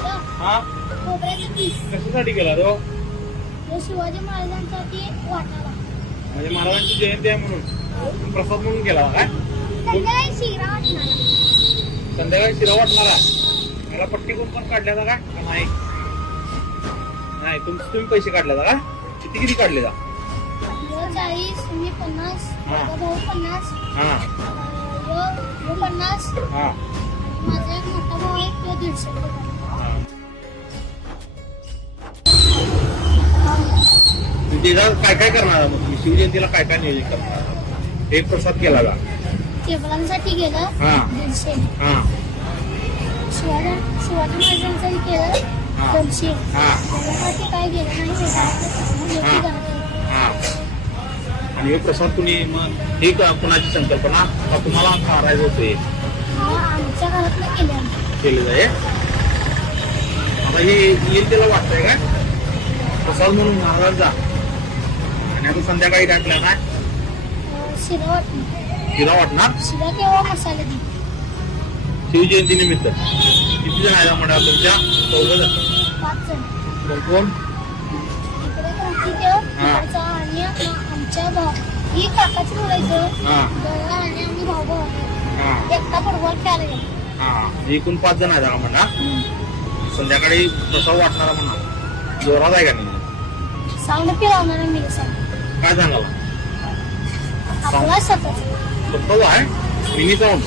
हा खोबऱ्याचं पीस कशासाठी केला तो? तो शिवाजी महाराजांसाठी वाटायला. म्हणजे महाराजांची जयंती आहे म्हणून प्रसाद म्हणून केला काय? संध्याकाळी शिरा वाटणारा. संध्याकाळी शिरा वाटणारा. याला पट्टी कोण पण काढल्या का नाही? नाही तुम्ही पैसे काढले का? किती काढले का? 40, मी 50, हा. माझा भाऊ 50, हा यो 50, हा माझा एक मोठा भाऊ आहे तो 150 रुपये. काय काय करणार मग तुम्ही शिवजयंतीला काय काय नियोजन करणार? एक प्रसाद केला का? टेबलांसाठी गेलं हा. 150. हा शिवाजी महाराजांसाठी केलं हा. 200. हा त्याच्यासाठी काय गेलं नाही हा. हा आणि हे प्रसाद तुम्ही मग हे कुणाची संकल्पना का तुम्हाला करायचं होते? आमच्या घरातलं केलं. केले जाईल. आता हे येईल त्याला वाटतंय काय प्रसाद म्हणून महाराजांचा आणि आता संध्याकाळी टाकला काय शिरा वाटणार. शिरा वाटणार शिरा किंवा मसाले दी. शिवजयंती निमित्त किती जण आहे म्हणा तुमच्या? 14 जण. 5 जण. कोण? इकडे कार्तिकेय आणि आमच्या भाऊ ही काकाची बोलायचं हा आणि आम्ही भाऊ भाऊ हा एकटा फुटबॉल खेळायला गेलो. हा एकूण 5 जण आहेत म्हणा. संध्याकाळी प्रसाद वाटणारा म्हणा जोरात आहे का नाही? साऊंड पिरवणार मी सांग काय सांगाला? आपला स्वतःच स्वतः आहे मिनी साऊंड.